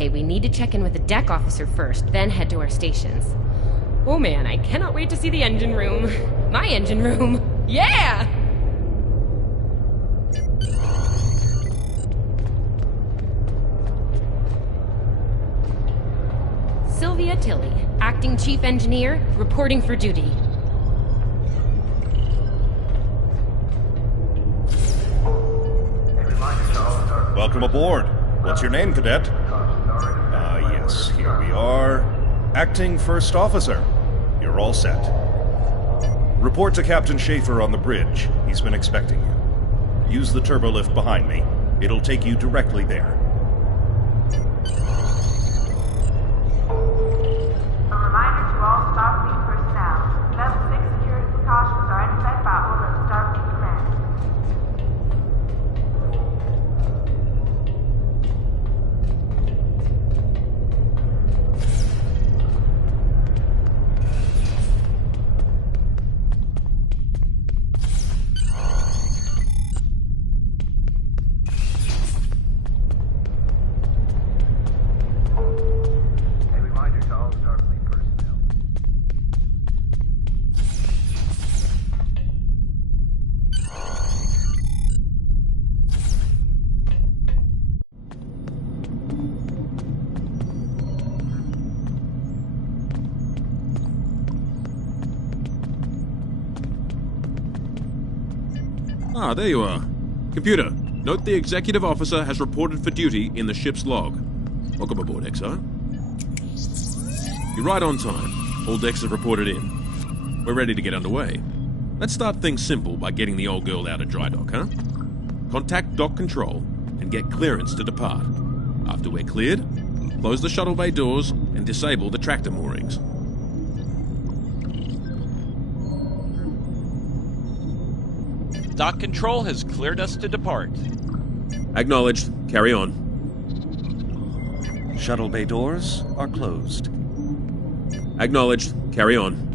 Okay, we need to check in with the deck officer first, then head to our stations. Oh man, I cannot wait to see the engine room. My engine room. Yeah! Sylvia Tilley, Acting Chief Engineer, reporting for duty. Welcome aboard. What's your name, Cadet? Yes, here we are. Acting First Officer. You're all set. Report to Captain Schaefer on the bridge. He's been expecting you. Use the turbolift behind me. It'll take you directly there. A reminder to all Starfleet personnel. Level 6 security precautions are in effect by order of Starfleet Command. Ah, there you are. Computer, note the executive officer has reported for duty in the ship's log. Welcome aboard, XO. You're right on time. All decks have reported in. We're ready to get underway. Let's start things simple by getting the old girl out of dry dock, huh? Contact dock control and get clearance to depart. After we're cleared, close the shuttle bay doors and disable the tractor moorings. Dock control has cleared us to depart. Acknowledged. Carry on. Shuttle bay doors are closed. Acknowledged. Carry on.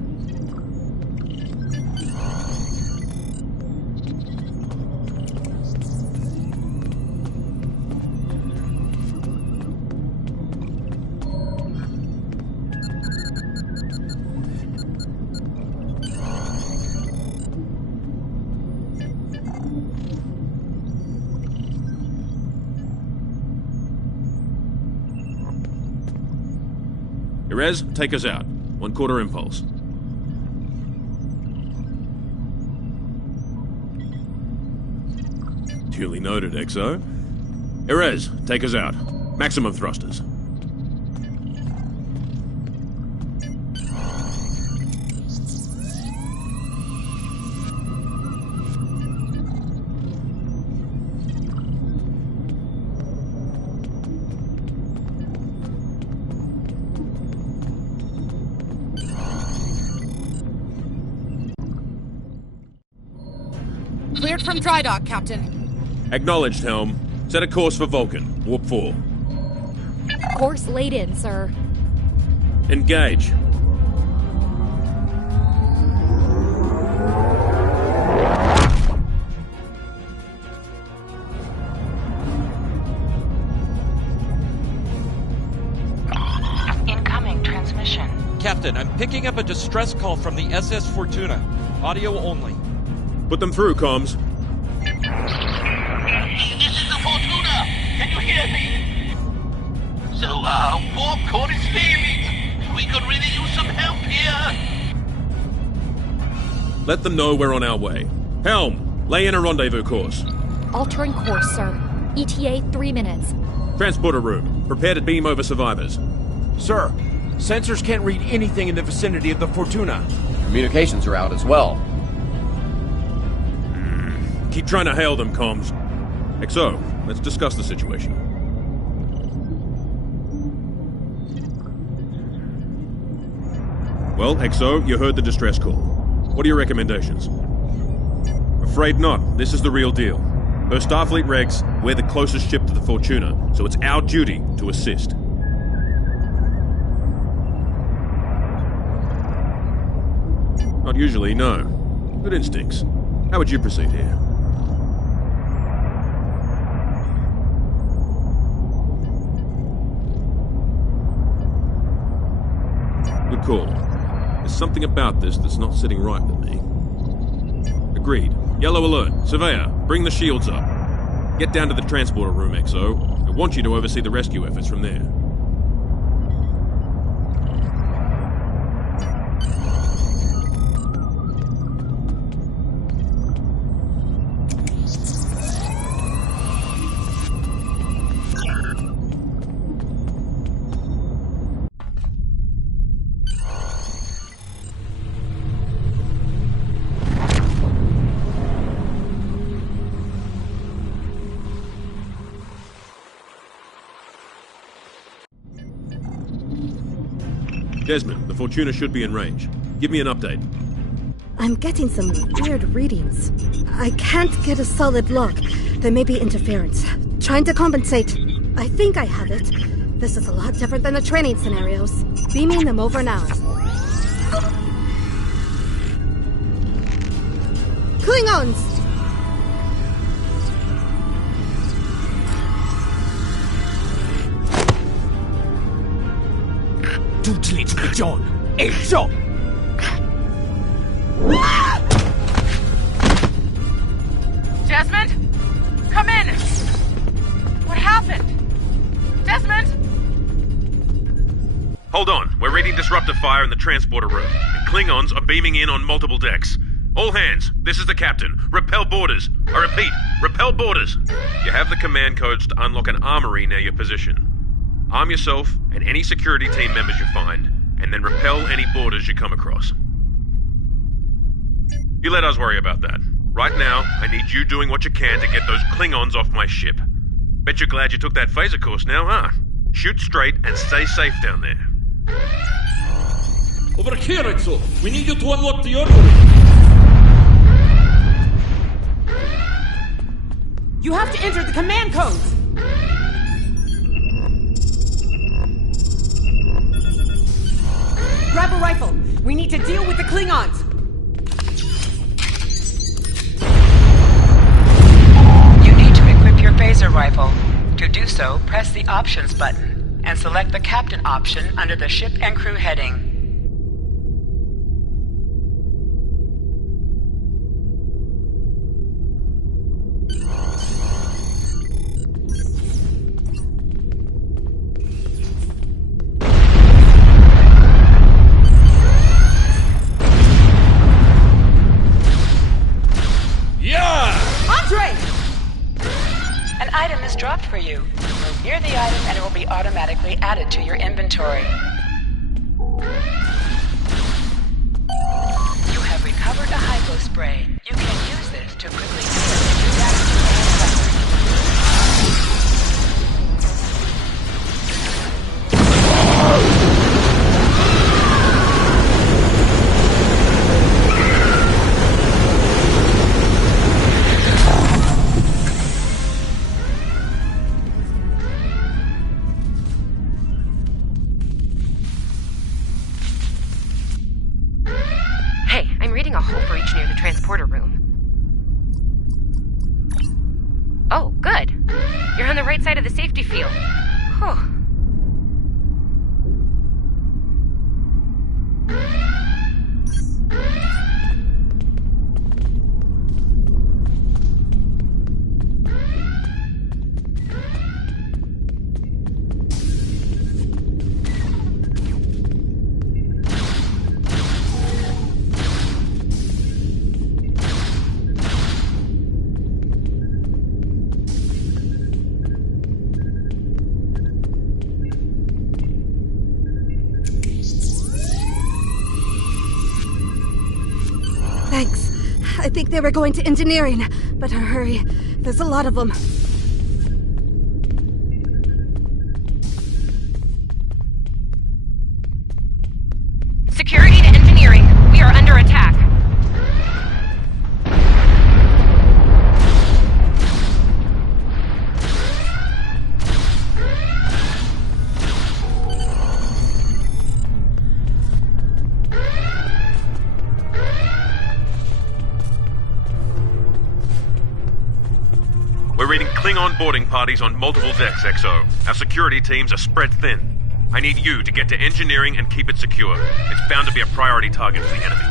Erez, take us out. 1/4 impulse. Duly noted, XO. Erez, take us out. Maximum thrusters. Cleared from dry dock, Captain. Acknowledged, Helm. Set a course for Vulcan. Warp 4. Course laid in, sir. Engage. Incoming transmission. Captain, I'm picking up a distress call from the SS Fortuna. Audio only. Put them through, comms. This is the Fortuna! Can you hear me? So, warp core is failing. We could really use some help here. Let them know we're on our way. Helm, lay in a rendezvous course. Altering course, sir. ETA 3 minutes. Transporter room. Prepare to beam over survivors. Sir, sensors can't read anything in the vicinity of the Fortuna. Communications are out as well. Keep trying to hail them, comms. XO, let's discuss the situation. Well, XO, you heard the distress call. What are your recommendations? Afraid not. This is the real deal. Per Starfleet regs, we're the closest ship to the Fortuna, so it's our duty to assist. Not usually, no. Good instincts. How would you proceed here? Good call. There's something about this that's not sitting right with me. Agreed. Yellow alert. Surveyor, bring the shields up. Get down to the transporter room, XO. I want you to oversee the rescue efforts from there. Desmond, the Fortuna should be in range. Give me an update. I'm getting some weird readings. I can't get a solid lock. There may be interference. Trying to compensate. I think I have it. This is a lot different than the training scenarios. Beaming them over now. Klingons! Desmond? Come in! What happened? Desmond? Hold on. We're reading disruptor fire in the transporter room. And Klingons are beaming in on multiple decks. All hands, this is the captain. Repel boarders. I repeat, repel boarders. You have the command codes to unlock an armory near your position. Arm yourself and any security team members you find, and then repel any boarders you come across. You let us worry about that. Right now, I need you doing what you can to get those Klingons off my ship. Bet you're glad you took that phaser course now, huh? Shoot straight and stay safe down there. Over here, Exo! We need you to unlock the armory! You have to enter the command codes! Grab a rifle! We need to deal with the Klingons! You need to equip your phaser rifle. To do so, press the Options button and select the Captain option under the Ship and Crew heading. Dropped for you. Move near the item and it will be automatically added to your inventory. You have recovered a hypo spray. You can use this to quickly clear any damage you may have suffered. A hull breach near the transporter room. Oh, good. You're on the right side of the safety field. Whew. Thanks. I think they were going to engineering. Better hurry. There's a lot of them. Security to engineering. We are under attack. We're reading Klingon boarding parties on multiple decks, XO. Our security teams are spread thin. I need you to get to engineering and keep it secure. It's bound to be a priority target for the enemy.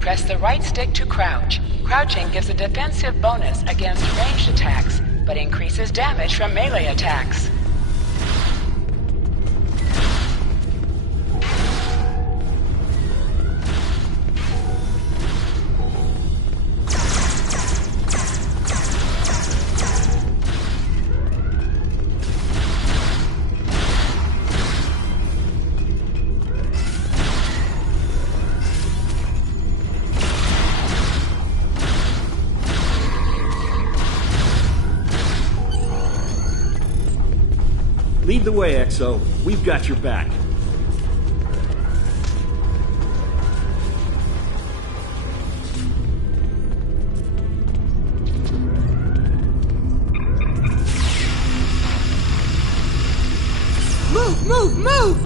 Press the right stick to crouch. Crouching gives a defensive bonus against ranged attacks, but increases damage from melee attacks. Lead the way, XO. We've got your back. Move, move, move!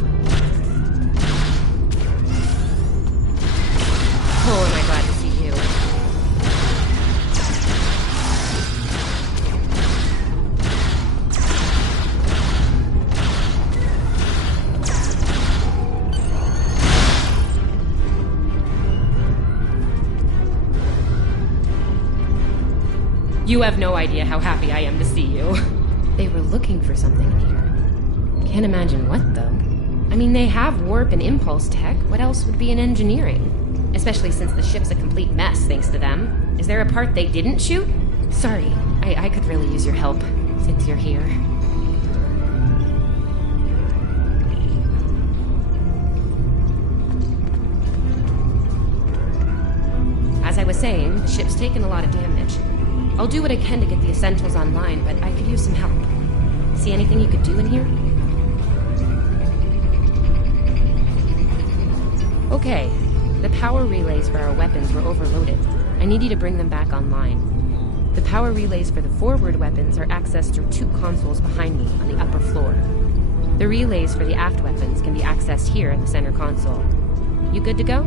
Oh, am I glad to see you. You have no idea how happy I am to see you. They were looking for something in here. Can't imagine what, though. I mean, they have warp and impulse tech. What else would be in engineering? Especially since the ship's a complete mess, thanks to them. Is there a part they didn't shoot? Sorry, I could really use your help, since you're here. As I was saying, the ship's taken a lot of damage. I'll do what I can to get the essentials online, but I could use some help. See anything you could do in here? Okay. The power relays for our weapons were overloaded. I need you to bring them back online. The power relays for the forward weapons are accessed through 2 consoles behind me on the upper floor. The relays for the aft weapons can be accessed here in the center console. You good to go?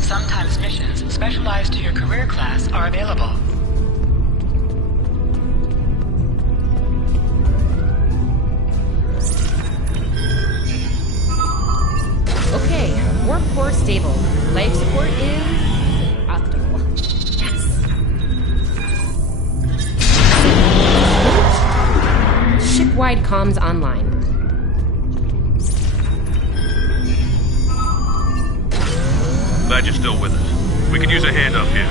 Sometimes missions specialized to your career class are available. Okay, warp core stable. Life support is optimal. Yes. Ship-wide comms online. Glad you're still with us. We could use a hand up here.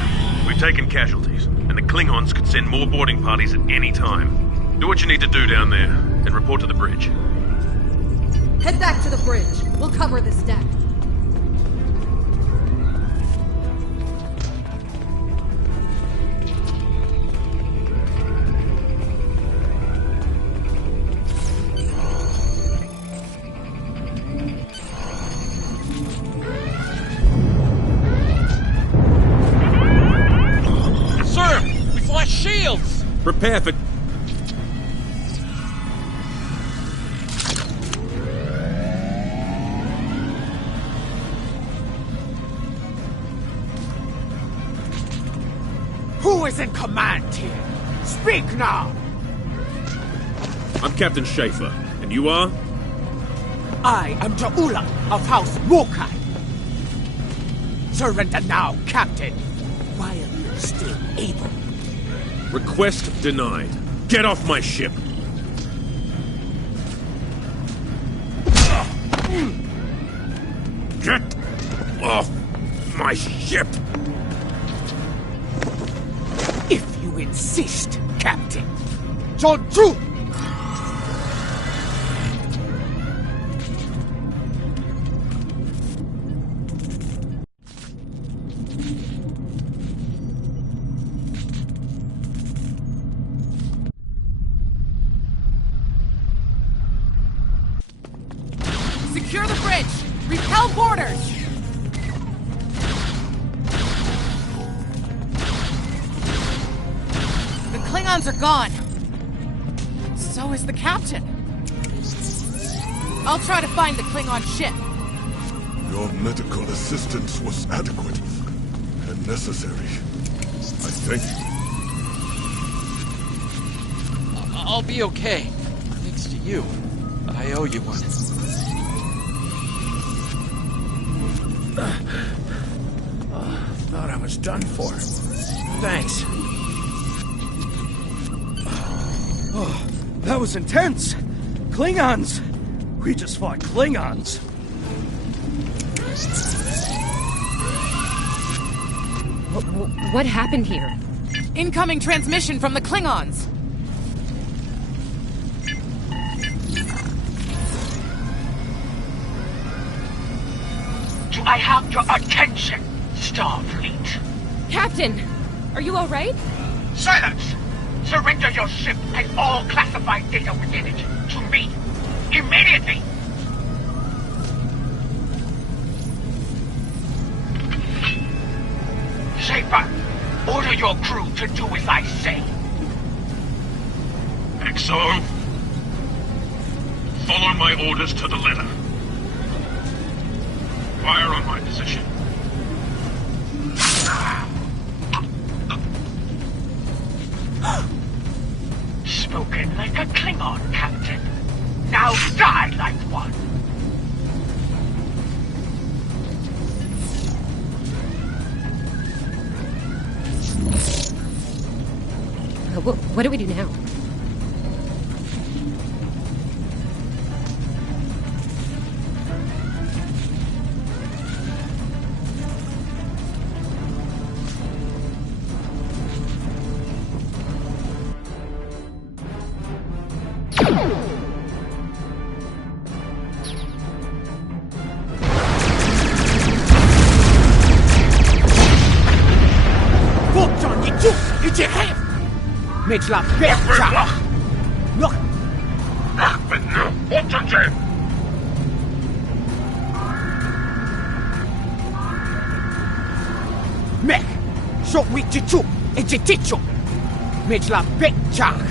We've taken casualties, and the Klingons could send more boarding parties at any time. Do what you need to do down there, and report to the bridge. Head back to the bridge. We'll cover this deck. Sir, we flash shields! Prepare for... Who is in command here? Speak now! I'm Captain Schaefer, and you are? I am Ja'ula of House Mokai. Surrender now, Captain, while you're still able. Request denied. Get off my ship! Get off my ship! If you insist, Captain. John Drew! orders! The Klingons are gone. So is the captain. I'll try to find the Klingon ship. Your medical assistance was adequate and necessary. I thank you. I'll be okay. Thanks to you. I owe you one. Thought I was done for. Thanks. Oh, that was intense. Klingons. We just fought Klingons. What happened here? Incoming transmission from the Klingons. Do I have your attention, Starfleet? Captain, are you all right? Silence! Surrender your ship and all classified data within it to me. Immediately! Schaefer, order your crew to do as I say. XO, follow my orders to the letter. Fire on my position. Spoken like a Klingon, Captain. Now die like one. What do we do now? Mitch la percha! Look! Mech! So we chichu! It's a chichu! Mitch la percha!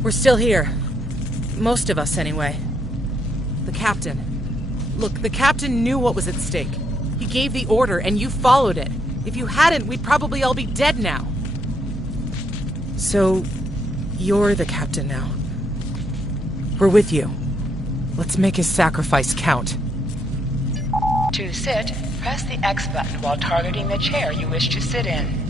We're still here. Most of us, anyway. The captain. Look, the captain knew what was at stake. He gave the order, and you followed it. If you hadn't, we'd probably all be dead now. So, you're the captain now. We're with you. Let's make his sacrifice count. To sit, press the X button while targeting the chair you wish to sit in.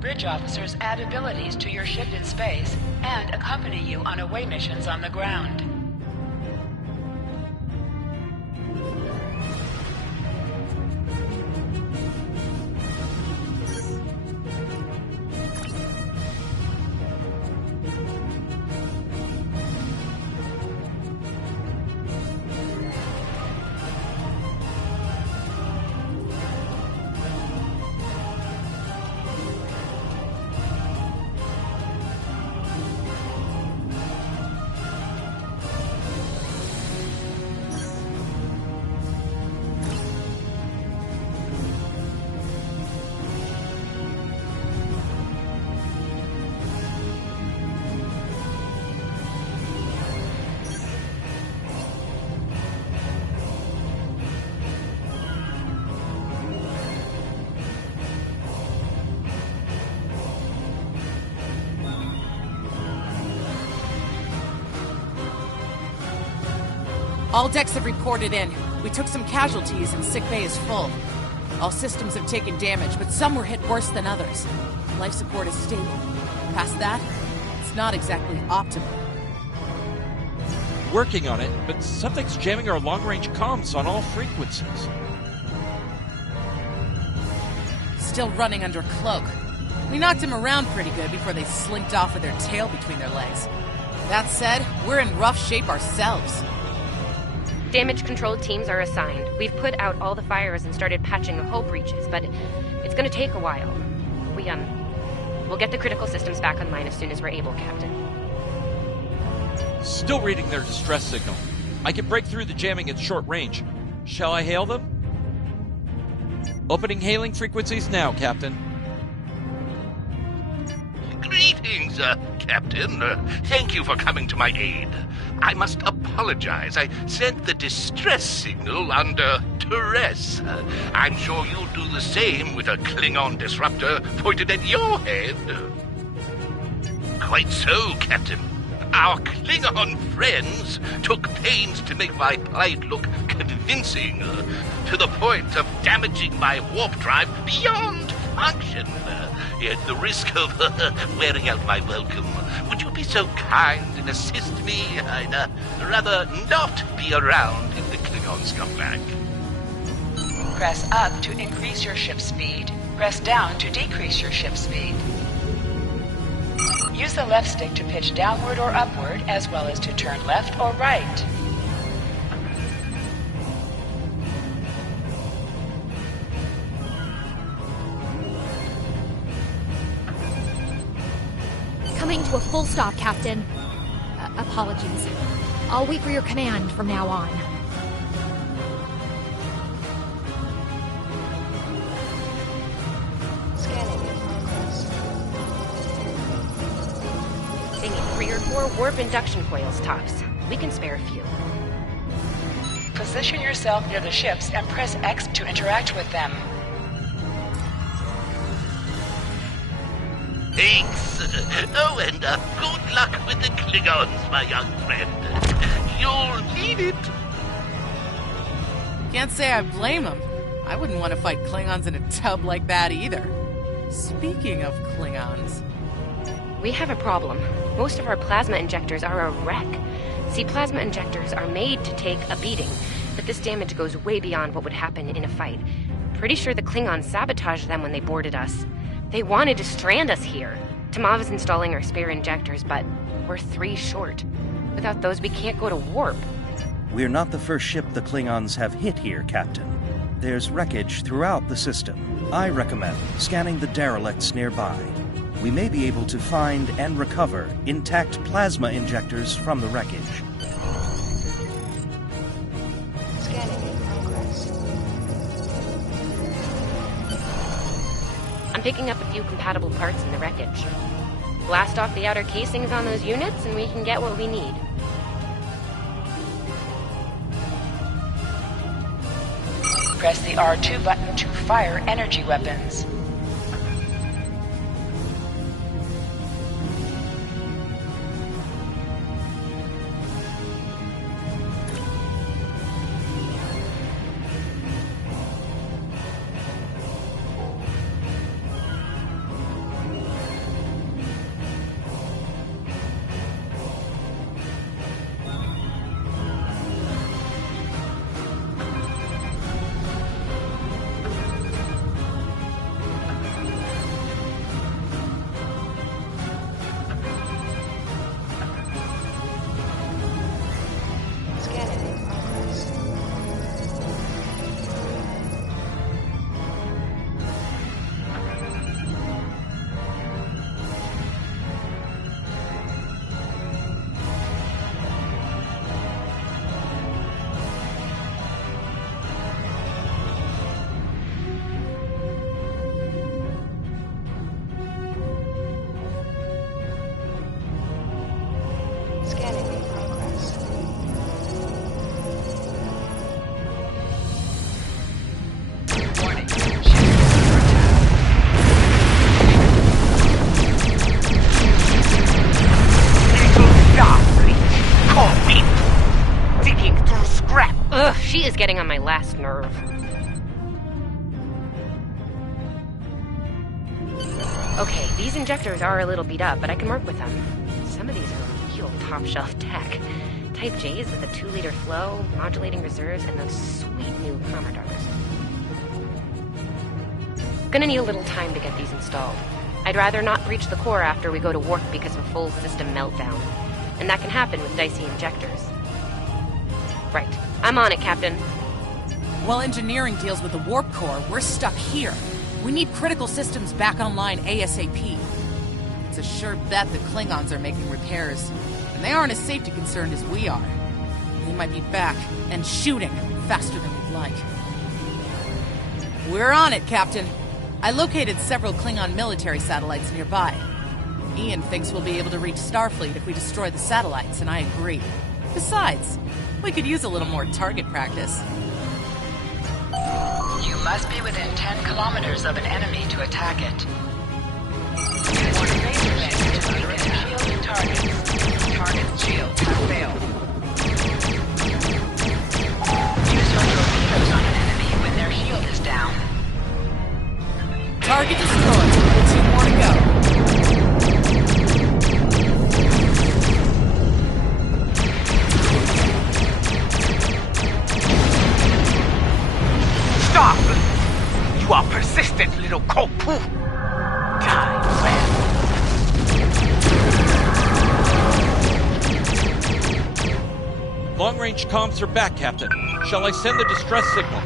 Bridge officers add abilities to your ship in space and accompany you on away missions on the ground. All decks have reported in. We took some casualties and sick bay is full. All systems have taken damage, but some were hit worse than others. Life support is stable. Past that, it's not exactly optimal. Working on it, but something's jamming our long-range comms on all frequencies. still running under cloak. We knocked him around pretty good before they slinked off with their tail between their legs. That said, we're in rough shape ourselves. Damage control teams are assigned. We've put out all the fires and started patching the hull breaches, but it's gonna take a while. We'll get the critical systems back online as soon as we're able, Captain. Still reading their distress signal. I can break through the jamming at short range. Shall I hail them? Opening hailing frequencies now, Captain. Greetings, Captain. Thank you for coming to my aid. I must apologize. I sent the distress signal under duress. I'm sure you'll do the same with a Klingon disruptor pointed at your head. Quite so, Captain. Our Klingon friends took pains to make my plight look convincing, to the point of damaging my warp drive beyond function. At the risk of wearing out my welcome, would you be so kind and assist me? I'd rather not be around if the Klingons come back. Press up to increase your ship speed. Press down to decrease your ship speed. Use the left stick to pitch downward or upward, as well as to turn left or right. Coming to a full stop, Captain. Apologies. I'll wait for your command from now on. They need 3 or 4 warp induction coils tops. We can spare a few. Position yourself near the ships and press X to interact with them. Thanks. Oh, and good luck with the Klingons, my young friend. You'll need it. Can't say I blame him. I wouldn't want to fight Klingons in a tub like that either. Speaking of Klingons... We have a problem. Most of our plasma injectors are a wreck. See, plasma injectors are made to take a beating, but this damage goes way beyond what would happen in a fight. Pretty sure the Klingons sabotaged them when they boarded us. They wanted to strand us here. Tamav is installing our spare injectors, but we're 3 short. Without those, we can't go to warp. We're not the first ship the Klingons have hit here, Captain. There's wreckage throughout the system. I recommend scanning the derelicts nearby. We may be able to find and recover intact plasma injectors from the wreckage. Scanning in progress. I'm picking up a few compatible parts in the wreckage. Blast off the outer casings on those units and we can get what we need. Press the R2 button to fire energy weapons. She is getting on my last nerve. Okay, these injectors are a little beat up, but I can work with them. Some of these are real top-shelf tech. Type J's with a 2-liter flow, modulating reserves, and those sweet new Commodores. gonna need a little time to get these installed. I'd rather not breach the core after we go to warp because of a full system meltdown. And that can happen with dicey injectors. Right. I'm on it, Captain. While engineering deals with the warp core, we're stuck here. We need critical systems back online ASAP. It's a sure bet the Klingons are making repairs. And they aren't as safety concerned as we are. They might be back and shooting faster than we'd like. We're on it, Captain. I located several Klingon military satellites nearby. Ian thinks we'll be able to reach Starfleet if we destroy the satellites, and I agree. Besides, we could use a little more target practice. You must be within 10 kilometers of an enemy to attack it. Use your laser laser to weaken shielded targets. Target's shields have failed. Use your torpedoes on an enemy when their shield is down. Target destroyed. 2 more to go. Stop! You are persistent, little cockpoo! Time well. Long-range comms are back, Captain. Shall I send the distress signal?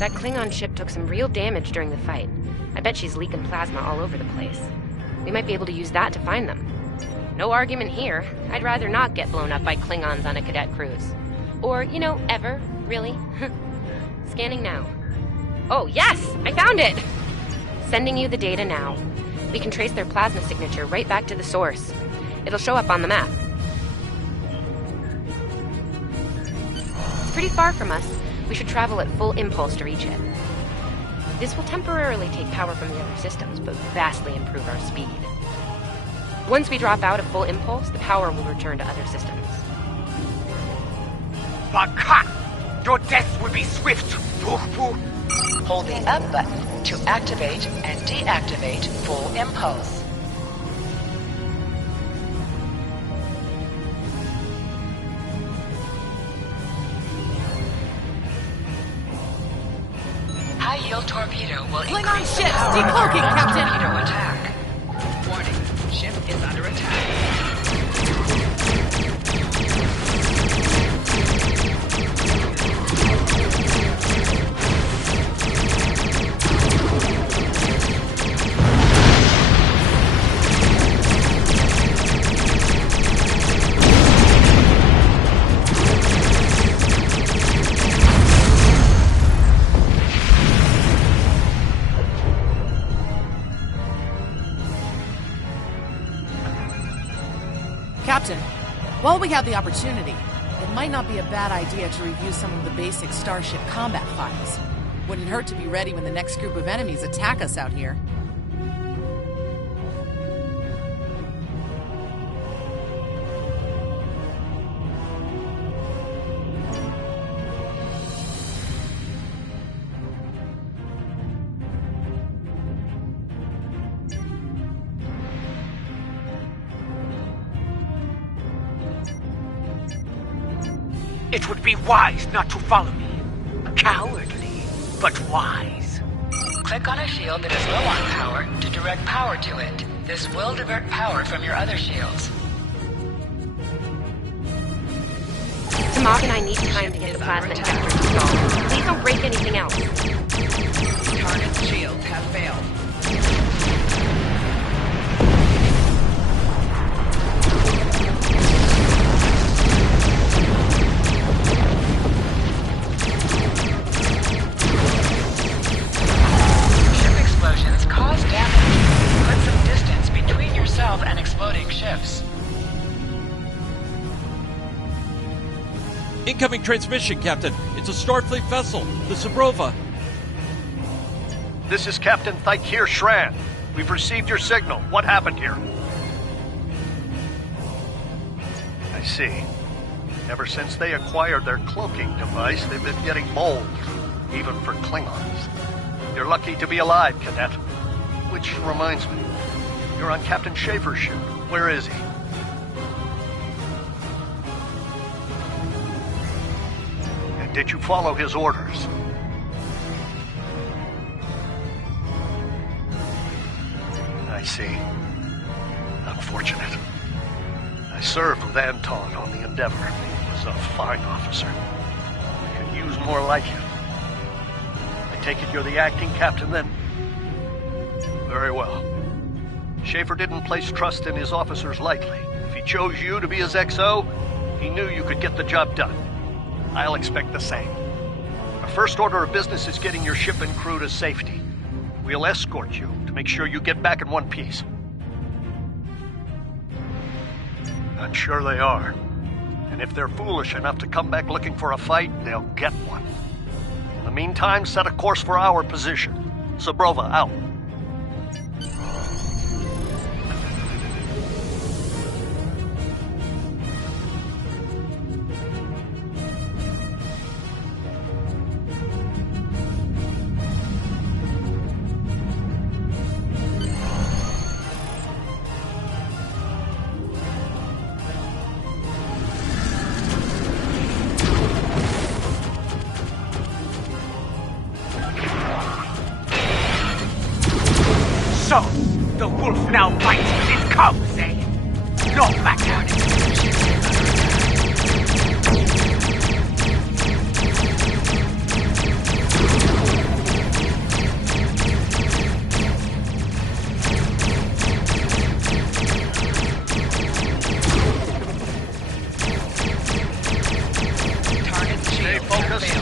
That Klingon ship took some real damage during the fight. I bet she's leaking plasma all over the place. We might be able to use that to find them. No argument here. I'd rather not get blown up by Klingons on a cadet cruise. Or, ever, really. Scanning now. Oh, yes! I found it! Sending you the data now. We can trace their plasma signature right back to the source. It'll show up on the map. It's pretty far from us. We should travel at full impulse to reach it. This will temporarily take power from the other systems, but vastly improve our speed. Once we drop out of full impulse, the power will return to other systems. Baka! Your death will be swift! Hold the up button to activate and deactivate full impulse. High-yield torpedo will increase the ships, power of decloaking, your Captain. torpedo attack. Warning, ship is under attack. Captain, while we have the opportunity, it might not be a bad idea to review some of the basic Starship combat files. Wouldn't hurt to be ready when the next group of enemies attack us out here. It would be wise not to follow me. Cowardly, but wise. Click on a shield that is low on power to direct power to it. This will divert power from your other shields. Tamag and I need time to get the plasma injectors installed. Please don't break anything else. Target's shields have failed. Ship explosions cause damage. Put some distance between yourself and exploding ships. Incoming transmission, Captain. It's a Starfleet vessel, the Sabrova. This is Captain Thykir Shran. We've received your signal. What happened here? I see. Ever since they acquired their cloaking device, they've been getting mold, even for Klingons. You're lucky to be alive, Cadet. Which reminds me, you're on Captain Schaefer's ship. Where is he? Did you follow his orders? I see. Unfortunate. I served with Anton on the Endeavor. He was a fine officer. I could use more like him. I take it you're the acting captain then? Very well. Schaefer didn't place trust in his officers lightly. If he chose you to be his XO, he knew you could get the job done. I'll expect the same. Our first order of business is getting your ship and crew to safety. We'll escort you to make sure you get back in one piece. I'm sure they are. And if they're foolish enough to come back looking for a fight, they'll get one. In the meantime, set a course for our position. Zabrova out. So, the wolf now bites his cubs, eh? No matter. Stay focused.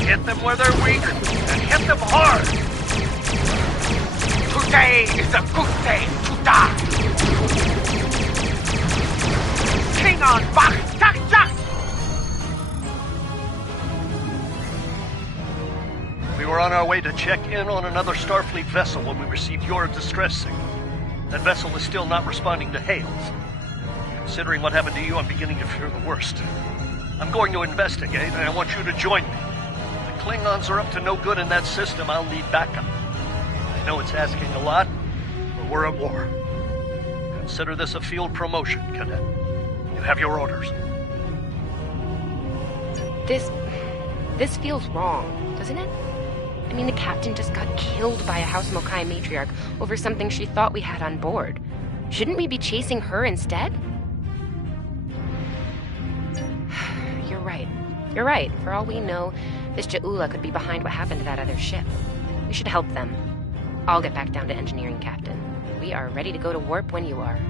Hit them where they're weak, and hit them hard. Today is a good day to die. Klingon wach, tak, tak. We were on our way to check in on another Starfleet vessel when we received your distress signal. That vessel is still not responding to hails. Considering what happened to you, I'm beginning to fear the worst. I'm going to investigate, and I want you to join me. If the Klingons are up to no good in that system, I'll need backup. I know it's asking a lot, but we're at war. Consider this a field promotion, Cadet. You have your orders. This feels wrong, doesn't it? I mean, the captain just got killed by a House Mokai matriarch over something she thought we had on board. Shouldn't we be chasing her instead? You're right. For all we know, this Ja'ula could be behind what happened to that other ship. We should help them. I'll get back down to engineering, Captain. We are ready to go to warp when you are.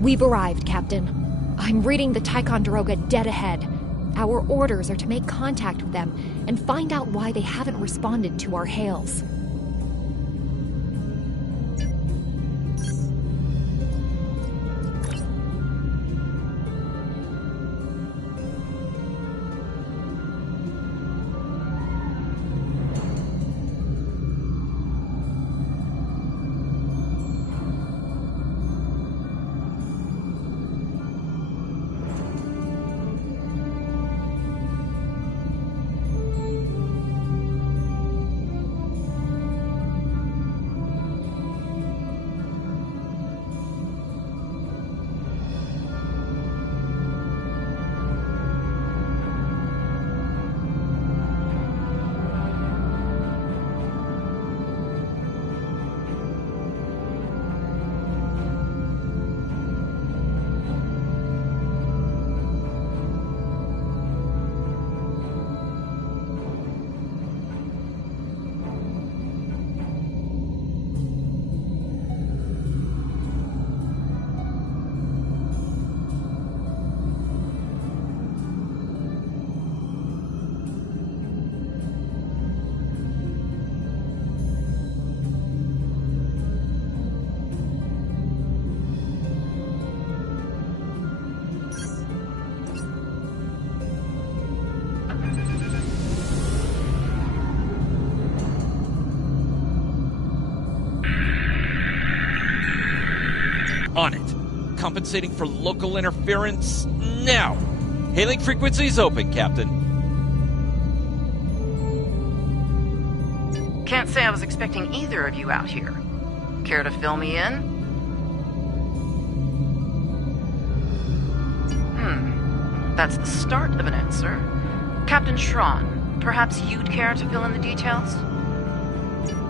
We've arrived, Captain. I'm reading the Ticonderoga dead ahead. Our orders are to make contact with them and find out why they haven't responded to our hails. On it. Compensating for local interference now. Hailing frequencies open, Captain. Can't say I was expecting either of you out here. Care to fill me in? That's the start of an answer. Captain Schrawn, perhaps you'd care to fill in the details?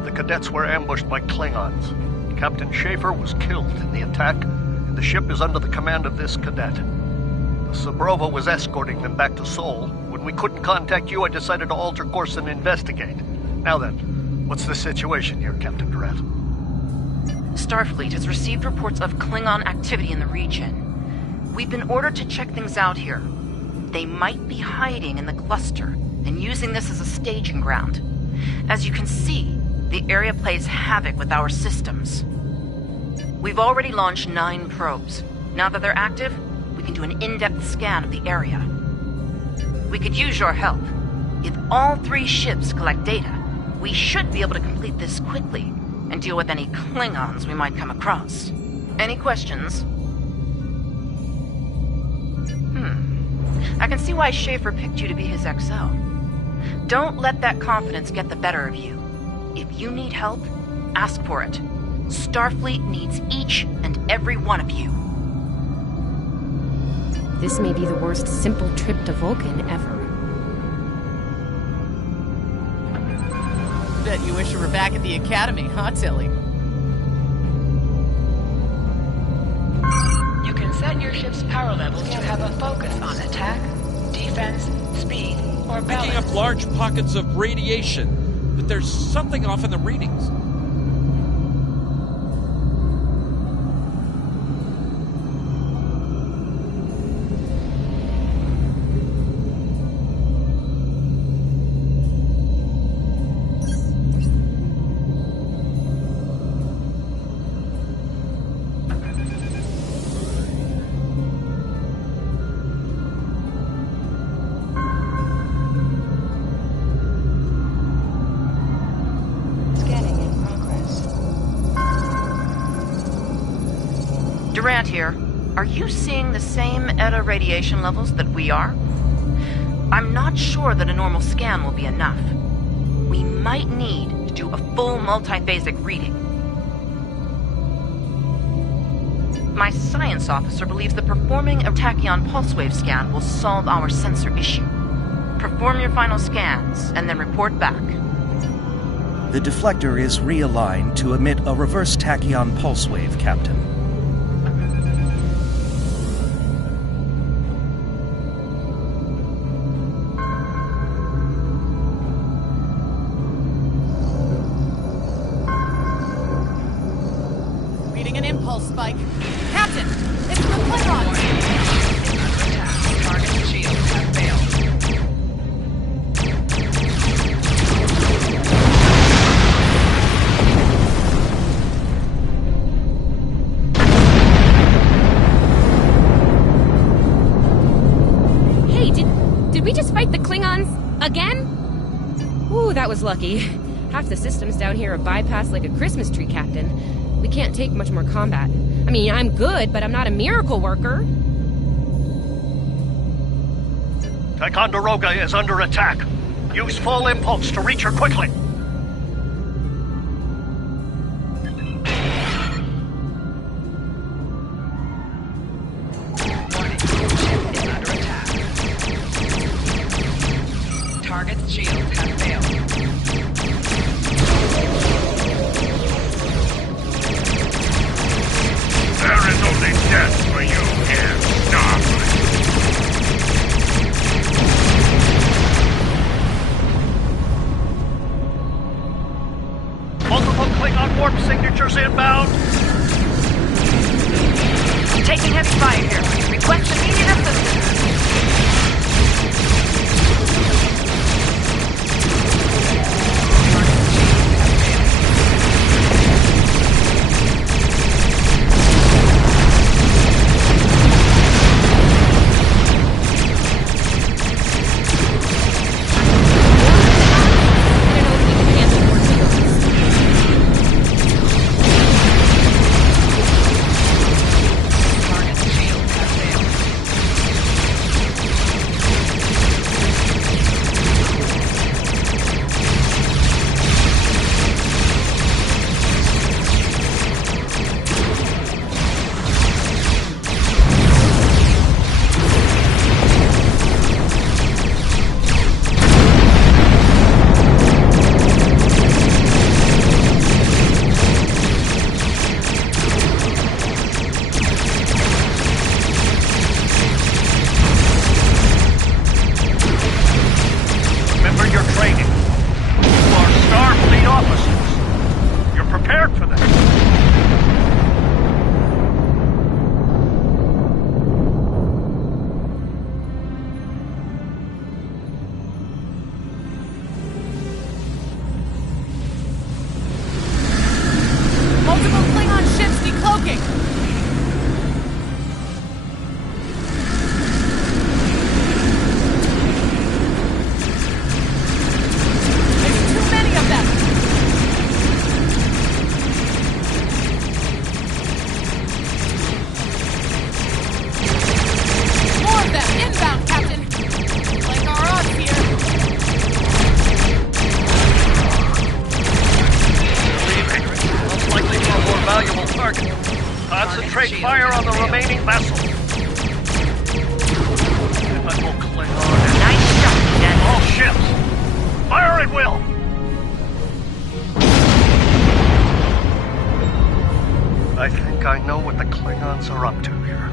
The cadets were ambushed by Klingons. Captain Schaefer was killed in the attack, and the ship is under the command of this cadet. The Sabrova was escorting them back to Seoul. When we couldn't contact you, I decided to alter course and investigate. Now then, what's the situation here, Captain Durant? Starfleet has received reports of Klingon activity in the region. We've been ordered to check things out here. They might be hiding in the cluster and using this as a staging ground. As you can see, the area plays havoc with our systems. We've already launched 9 probes. Now that they're active, we can do an in-depth scan of the area. We could use your help. If all 3 ships collect data, we should be able to complete this quickly and deal with any Klingons we might come across. Any questions? I can see why Schaefer picked you to be his XO. Don't let that confidence get the better of you. If you need help, ask for it. Starfleet needs each and every one of you. This may be the worst simple trip to Vulcan ever. Bet you wish you were back at the Academy, huh, Tilly? You can set your ship's power levels to have a focus on attack, defense, speed, or balance. Picking up large pockets of radiation, but there's something off in the readings. Durant here. Are you seeing the same ETA radiation levels that we are? I'm not sure that a normal scan will be enough. We might need to do a full multiphasic reading. My science officer believes that performing a tachyon pulse wave scan will solve our sensor issue. Perform your final scans and then report back. The deflector is realigned to emit a reverse tachyon pulse wave, Captain. Reading an impulse spike. Captain, it's the Klingons! Target shields have failed. Hey, did we just fight the Klingons again? Ooh, that was lucky. Half the systems down here are bypassed like a Christmas tree, Captain. We can't take much more combat. I mean, I'm good, but I'm not a miracle worker. Ticonderoga is under attack. Use full impulse to reach her quickly. Target's shields have failed. There is only death for you here, Starfleet. Multiple Klingon warp signatures inbound. Taking heavy fire here. Request immediate assistance. Target's shields have Concentrate fire on the remaining vessels. Nice shot, Cadet. All ships, fire at will. I think I know what the Klingons are up to here.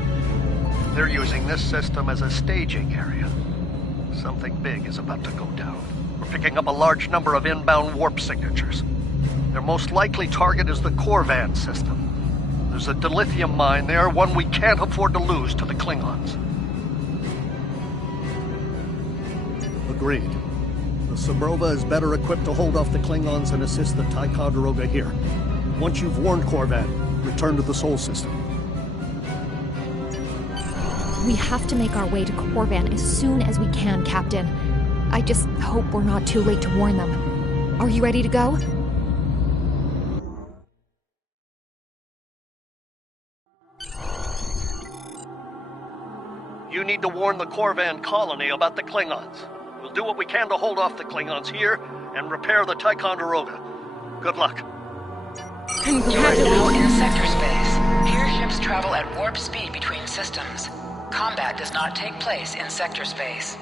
They're using this system as a staging area. Something big is about to go down. We're picking up a large number of inbound warp signatures. Their most likely target is the Corvan system. There's a dilithium mine there, one we can't afford to lose to the Klingons. Agreed. The Sabrova is better equipped to hold off the Klingons and assist the Ticonderoga here. Once you've warned Corvan, return to the Sol system. We have to make our way to Corvan as soon as we can, Captain. I just hope we're not too late to warn them. Are you ready to go? You need to warn the Corvan colony about the Klingons. We'll do what we can to hold off the Klingons here and repair the Ticonderoga. Good luck. You are now in sector space. Here ships travel at warp speed between systems. Combat does not take place in sector space.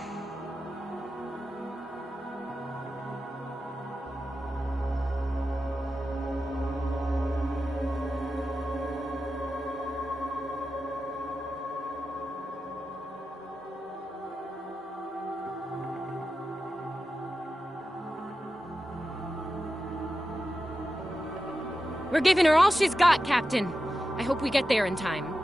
We're giving her all she's got, Captain. I hope we get there in time.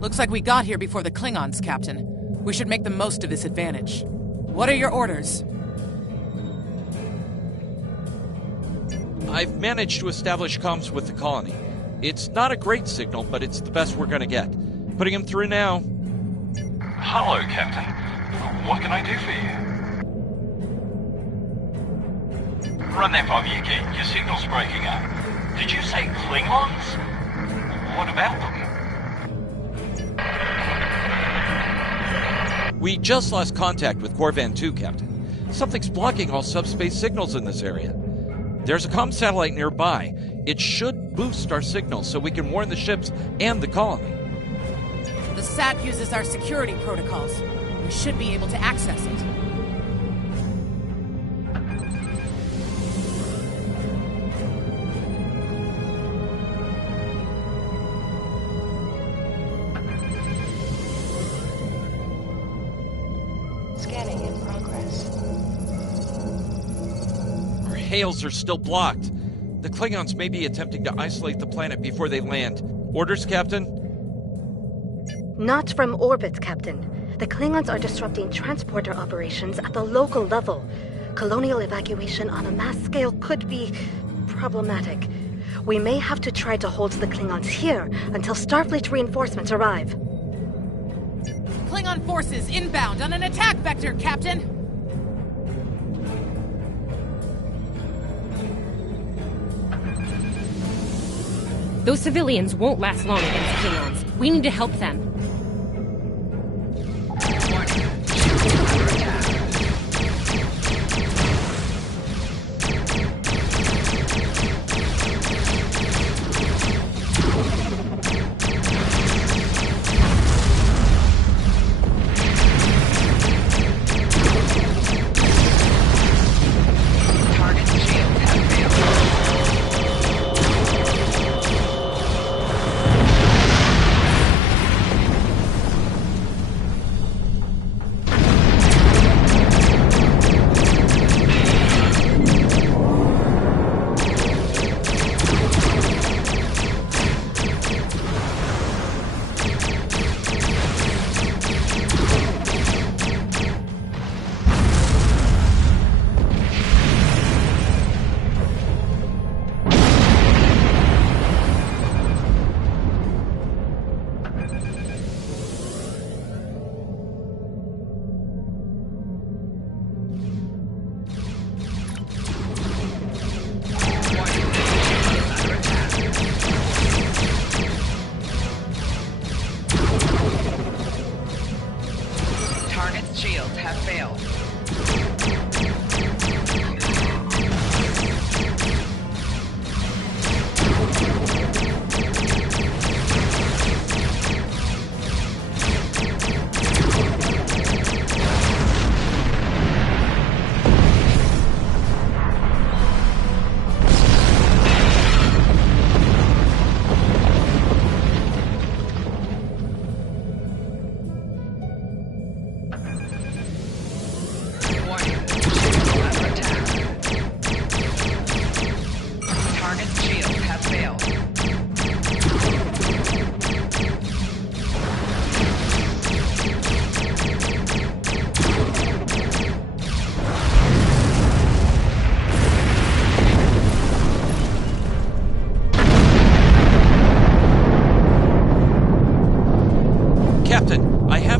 Looks like we got here before the Klingons, Captain. We should make the most of this advantage. What are your orders? I've managed to establish comms with the colony. It's not a great signal, but it's the best we're gonna get. Putting him through now. Hello, Captain. What can I do for you? Run that by me again. Your signal's breaking up. Did you say Klingons? What about them? We just lost contact with Corvan 2, Captain. Something's blocking all subspace signals in this area. There's a comm satellite nearby. It should boost our signal so we can warn the ships and the colony. The SAT uses our security protocols. We should be able to access it. Scanning in progress. Our hails are still blocked. The Klingons may be attempting to isolate the planet before they land. Orders, Captain? Not from orbit, Captain. The Klingons are disrupting transporter operations at the local level. Colonial evacuation on a mass scale could be problematic. We may have to try to hold the Klingons here until Starfleet reinforcements arrive. Klingon forces inbound on an attack vector, Captain! Those civilians won't last long against Klingons. We need to help them.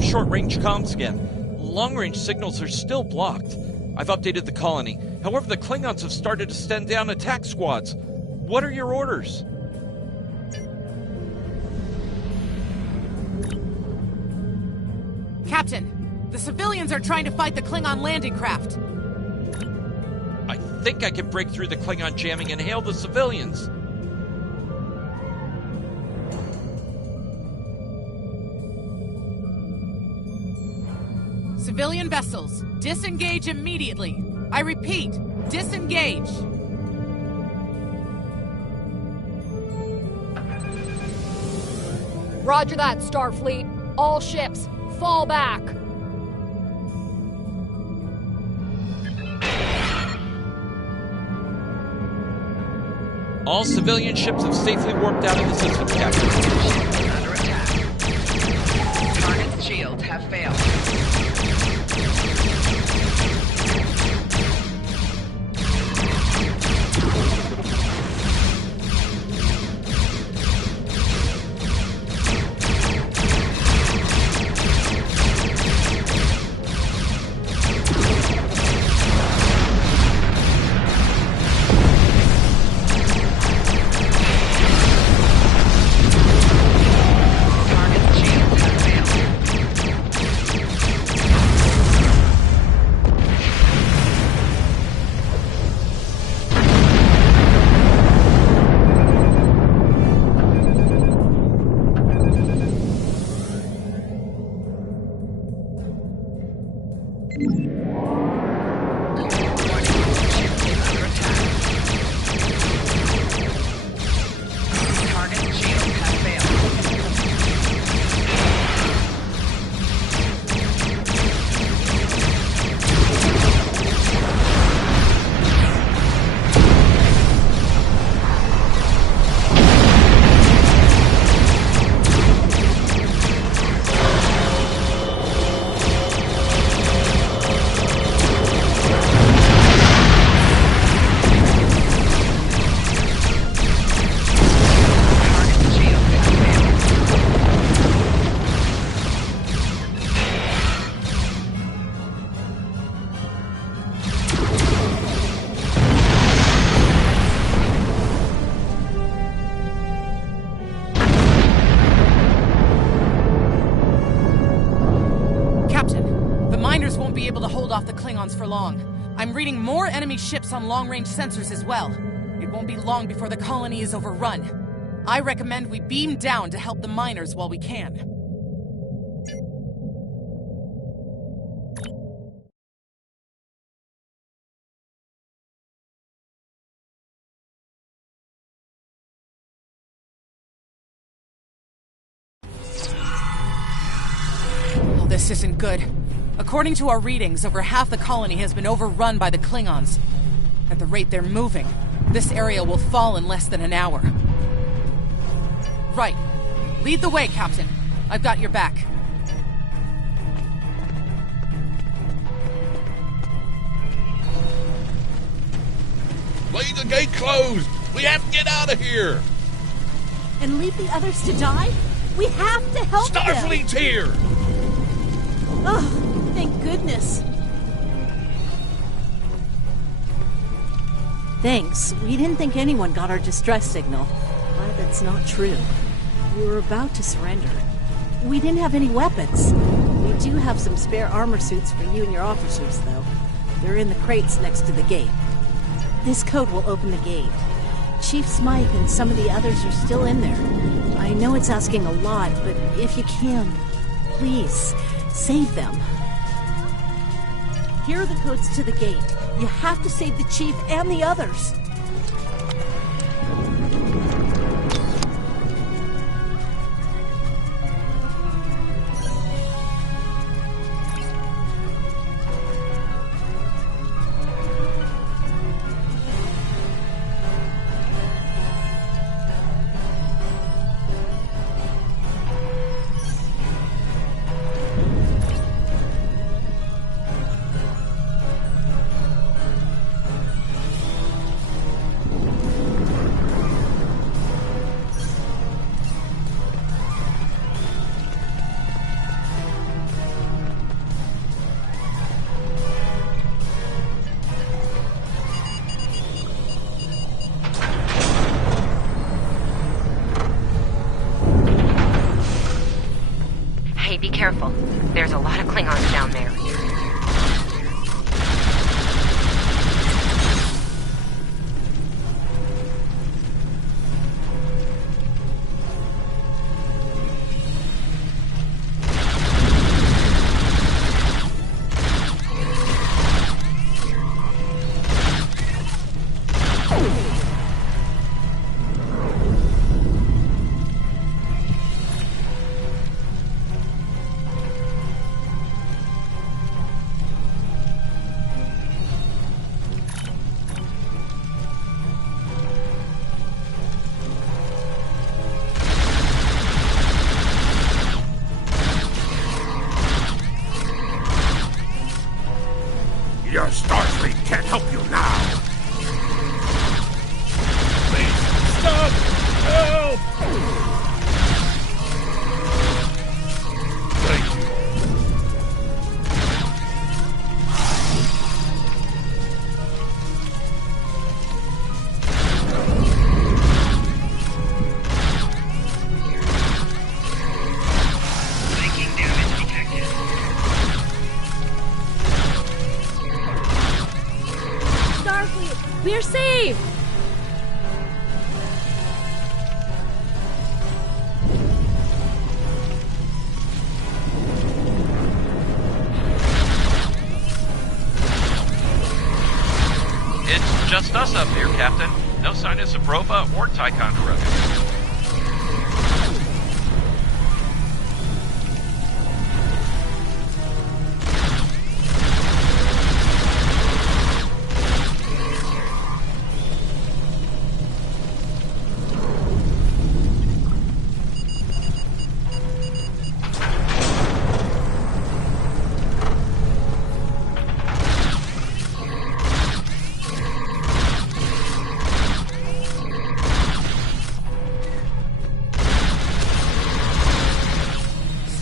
Short-range comms again. Long-range signals are still blocked. I've updated the colony. However, the Klingons have started to send down attack squads. What are your orders? Captain, the civilians are trying to fight the Klingon landing craft. I think I can break through the Klingon jamming and hail the civilians. Civilian vessels, disengage immediately. I repeat, disengage. Roger that, Starfleet. All ships, fall back. All civilian ships have safely warped out of the system, Captain. Ship is under attack. Target's shields have failed. off the Klingons for long. I'm reading more enemy ships on long-range sensors as well. It won't be long before the colony is overrun. I recommend we beam down to help the miners while we can. Oh, this isn't good. According to our readings, over half the colony has been overrun by the Klingons. At the rate they're moving, this area will fall in less than an hour. Right. Lead the way, Captain. I've got your back. Leave the gate closed! We have to get out of here! And leave the others to die? We have to help them! Starfleet's here! Oh, thank goodness. Thanks. We didn't think anyone got our distress signal. But that's not true. We were about to surrender. We didn't have any weapons. We do have some spare armor suits for you and your officers, though. They're in the crates next to the gate. This code will open the gate. Chief Smythe and some of the others are still in there. I know it's asking a lot, but if you can, please, save them. Here are the codes to the gate. You have to save the Chief and the others. Be careful. There's a lot of Klingons down there. Your Starfleet can't help you now! Please, stop! Help! Thank you. Making damage detected. Starfleet, we're saved! It's just us up here, Captain. No sign of Sabrova or Ticonderoga.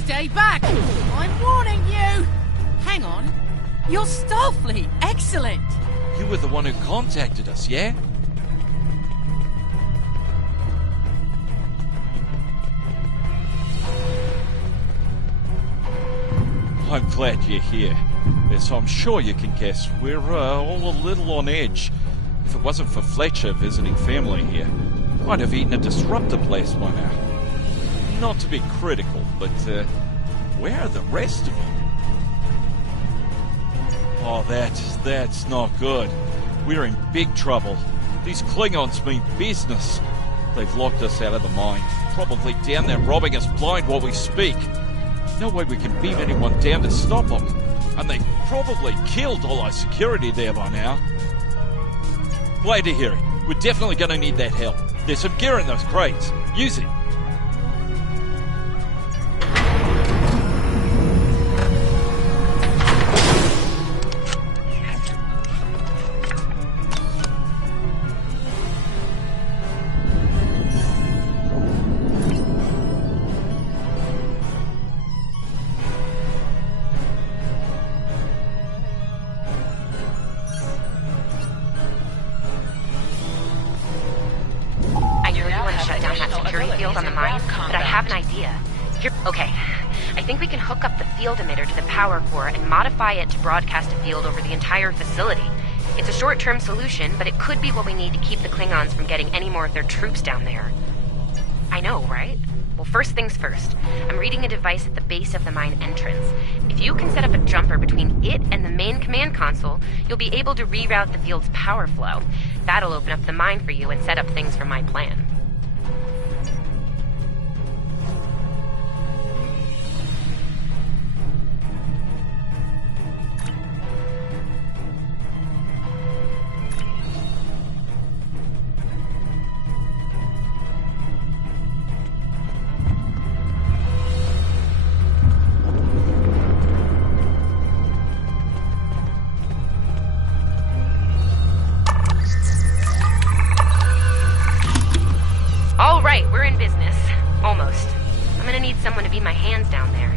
Stay back! I'm warning you! Hang on. You're Starfleet! Excellent! You were the one who contacted us, yeah? I'm glad you're here. So I'm sure you can guess we're all a little on edge. If it wasn't for Fletcher visiting family here, I'd have eaten a disruptor blast by now. Not to be critical, but where are the rest of them? Oh, that's not good. We're in big trouble. These Klingons mean business. They've locked us out of the mine, probably down there robbing us blind while we speak. No way we can beam anyone down to stop them. And they've probably killed all our security there by now. Glad to hear it. We're definitely going to need that help. There's some gear in those crates. Use it. Okay, I think we can hook up the field emitter to the power core and modify it to broadcast a field over the entire facility. It's a short-term solution, but it could be what we need to keep the Klingons from getting any more of their troops down there. I know, right? Well, first things first. I'm reading a device at the base of the mine entrance. If you can set up a jumper between it and the main command console, you'll be able to reroute the field's power flow. That'll open up the mine for you and set up things for my plan. All right, we're in business. Almost. I'm gonna need someone to be my hands down there.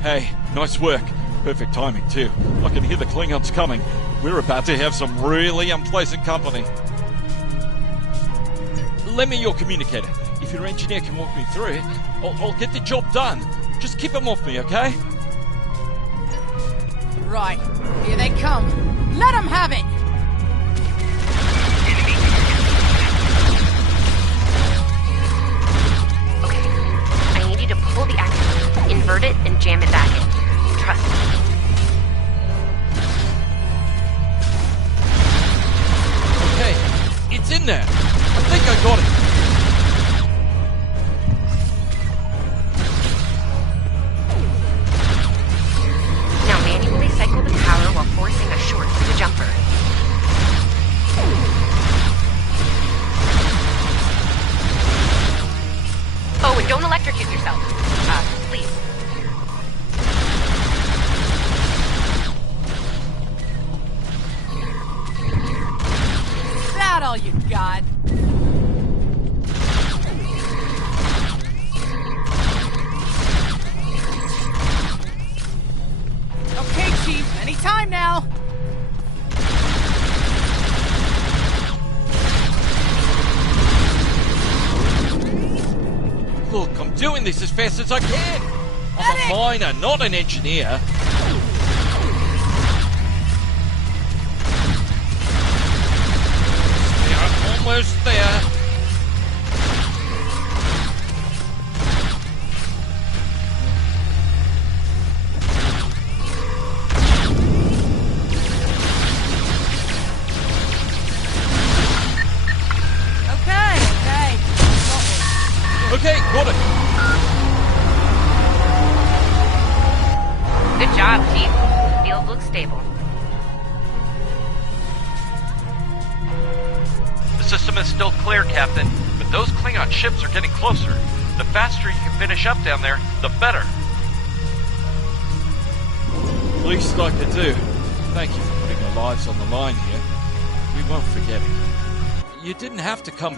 Hey, nice work. Perfect timing, too. I can hear the Klingons coming. We're about to have some really unpleasant company. Lend me your communicator. If your engineer can walk me through it, I'll get the job done. Just keep them off me, okay? Right. Here they come. Let them have it! Okay. I need you to pull the activator, invert it, and jam it back in. Trust me. Okay. It's in there. I think I got it. Cycle the power while forcing a short through the jumper. Oh, and don't electrocute yourself. Please. Is that all you got? Anytime now! Look, I'm doing this as fast as I can! I'm a miner, not an engineer. We are almost there. Okay, got it. Good job, Chief. The field looks stable. The system is still clear, Captain, but those Klingon ships are getting closer. The faster you can finish up down there, the better. Least I could do. Thank you for putting our lives on the line here. We won't forget it. You didn't have to come